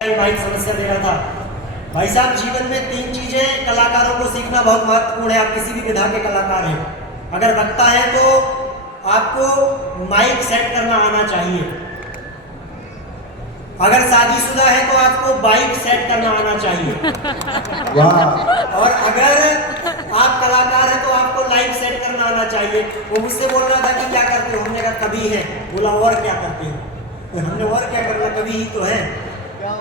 भाई समस्या दे रहा था। भाई साहब, जीवन में 3 चीजें कलाकारों को सीखना बहुत महत्वपूर्ण है। आप किसी भी विधा के कलाकार हैं, अगर वक्ता है तो आपको माइक सेट करना आना चाहिए। अगर शादीशुदा है तो आपको बाइक सेट करना आना चाहिए। वाह। और अगर आप कलाकार हैं तो आपको लाइव सेट करना आना चाहिए। वो मुझसे बोल रहा था कि क्या करते हो, हमने कहा कभी है। बोला और क्या करते हो, हमने और क्या करना, कभी ही तो है।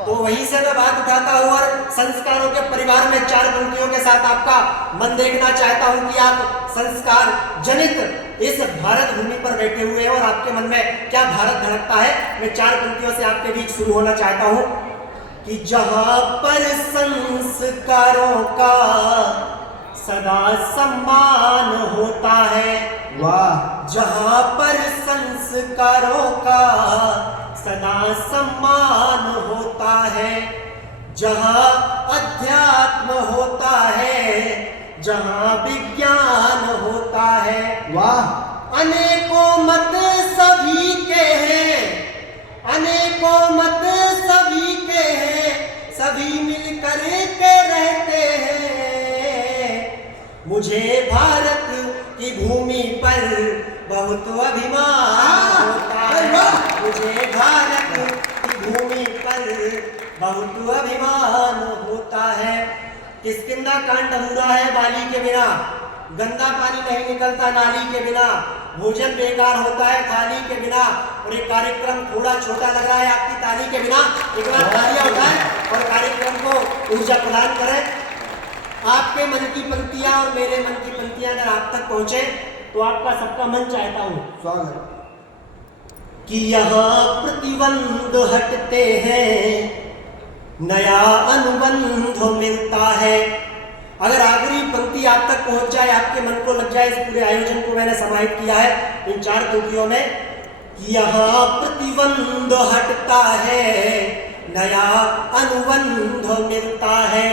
तो वहीं से मैं बात उठाता हूँ और संस्कारों के परिवार में 4 पंक्तियों के साथ आपका मन देखना चाहता हूँ कि आप संस्कार जनित इस भारत भूमि पर बैठे हुए हैं और आपके मन में क्या भारत धड़कता है। मैं 4 पंक्तियों से आपके बीच शुरू होना चाहता हूँ कि जहां पर संस्कारों का सदा सम्मान होता है, वाह। जहां पर संस्कारों का सदा सम्मान होता है, जहां अध्यात्म होता है, जहां विज्ञान होता है। वाह। अनेकों मत सभी के हैं, अनेकों मत सभी के हैं, सभी मिलकर के रहते हैं। मुझे भारत की भूमि पर बहुत अभिमान होता है, मुझे भारत की भूमि पर बहुत अभिमान होता है। किष्किंधा कांड अधूरा है बाली के बिना, गंदा पानी नहीं निकलता नाली के बिना, भोजन बेकार होता है थाली के बिना। और ये कार्यक्रम थोड़ा छोटा लग रहा है आपकी ताली के बिना, एक बार तालियां उठाएं और कार्यक्रम को ऊर्जा प्रदान करें। आपके मन की पंक्तियां और मेरे मन की पंक्तियां अगर आप तक पहुंचे तो आपका सबका मन चाहता हूं स्वागत कि यहाँ प्रतिबंध हटते हैं, नया अनुबंध मिलता है। अगर आखिरी पंक्ति आप तक पहुंच जाए, आपके मन को लग जाए, इस पूरे आयोजन को मैंने समाहित किया है इन 4 पंक्तियों में कि यहाँ प्रतिबंध हटता है, नया अनुबंध मिलता है।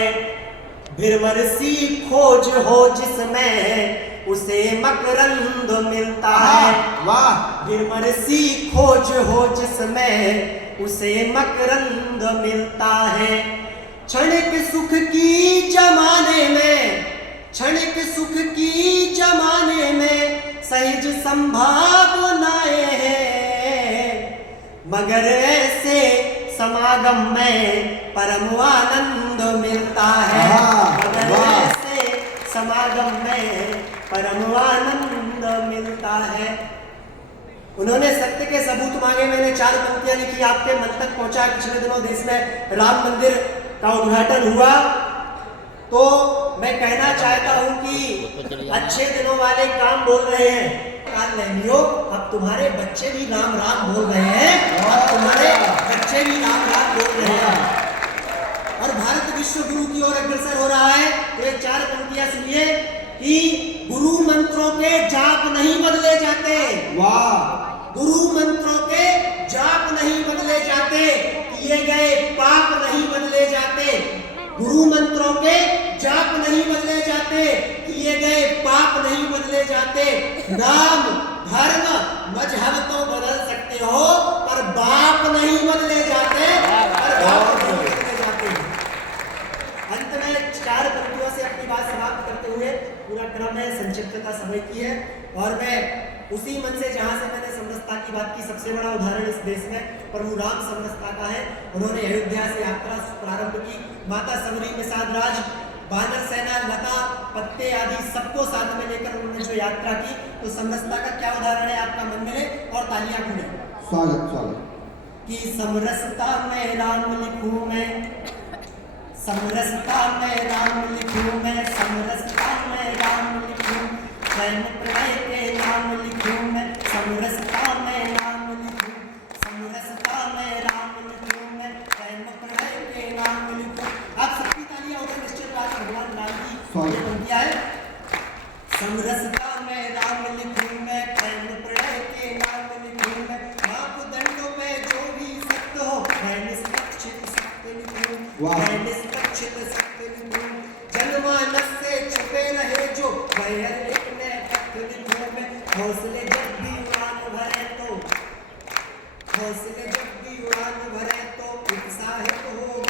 भ्रमर सी खोज हो जिसमें उसे मकरंद मिलता है। वाह। भ्रमर सी खोज हो जिसमें उसे मकरंद मिलता है। क्षणिक सुख की जमाने में, क्षणिक सुख की जमाने में सहज संभावनाएं हैं, मगर ऐसे समागम में परम आनंद मिलता है। मगर ऐसे समागम में परम आनंद मिलता है। उन्होंने सत्य के सबूत मांगे, मैंने 4 पंक्तियां लिखी, आपके मन तक पहुंचा। पिछले दिनों देश में राम मंदिर का उद्घाटन हुआ, तो मैं कहना चाहता हूं कि अच्छे दिनों वाले काम बोल रहे हैं। अब तुम्हारे बच्चे भी राम राम बोल रहे हैं, अब तुम्हारे बच्चे भी राम राम बोल रहे हैं और भारत विश्व गुरु की ओर अग्रसर हो रहा है। तो ये 4 पंक्तियां सुनिए कि गुरु मंत्रों के जाप नहीं बदले जाते। वाह। गुरु मंत्रों के जाप नहीं बदले जाते, किए गए पाप नहीं बदले जाते। गुरु मंत्रों के जाप नहीं बदले जाते, किए गए पाप नहीं बदले जाते। नाम धर्म मजहब तो बदल सकते हो, पर बाप नहीं बदले जाते, पर बाप नहीं बदले जाते। अंत में 4 पंक्तियों से अपनी बात समाप्त करते हुए, पूरा क्रम है, संक्षिप्तता समय की है और मैं उसी मन से जहां से मैंने समरसता की बात की, सबसे बड़ा उदाहरण इस देश में प्रभु राम समरसता का है। उन्होंने अयोध्या से यात्रा प्रारंभ की, माता सबरी निषाद राज, बानर सेना, लता पत्ते आदि सबको साथ में लेकर उन्होंने जो यात्रा की, तो समरसता का क्या उदाहरण है आपका मन मिले और तालियां गूंजे। स्वागत स्वागत कि समरसता में राम लिखूं मैं, समरसता में राम लिखूं मैं, समरसता में राम लिखूं, प्रेम प्रलय के नाम लिखूं मैं, समरसता में नाम लिखूं, समरसता में राम लिखूं मैं, प्रेम प्रलय के नाम लिखूं। आप सबकी तालियां होकर निश्चित बात भगवान राम की ये पंक्तियां है। समरसता में राम लिखूं मैं, प्रेम प्रलय के नाम लिखूं मैं, मापदंडों पे जो भी सत्य हो मैं निष्पक्षित सत्य लिखूं, मैं निष्पक्षित सत्य लिखूं। जनमानस से छुपे रहे जो वह एक ने तथ्य लिखूं मैं, हौसले जब भी उड़ान भरे तो, हौसले जब भी उड़ान भरे तो उत्साहित हो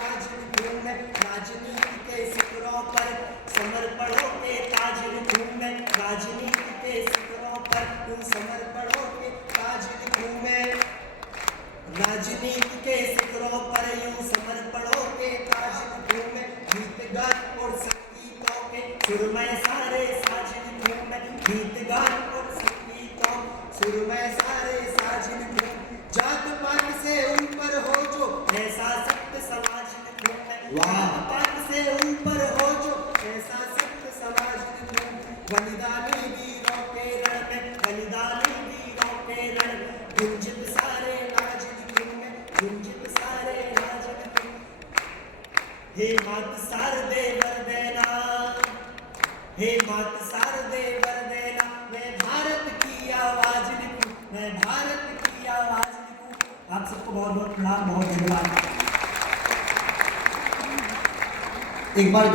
वाह। पाक से ऊपर हो जो ऐसा सख्त समाज लिखूं, बलिदानी वीरों के रण में, बलिदानी वीरों के रण में, गुंजित सारे राज लिखूं मैं, गुंजित सारे राज लिखूं। हे मात शारदे वर देना, हे मात शारदे वर देना, मैं भारत की आवाज लिखूं, मैं भारत की आवाज लिखूं। आप सबको बहुत बहुत प्रणाम, बहुत धन्यवाद। एक बार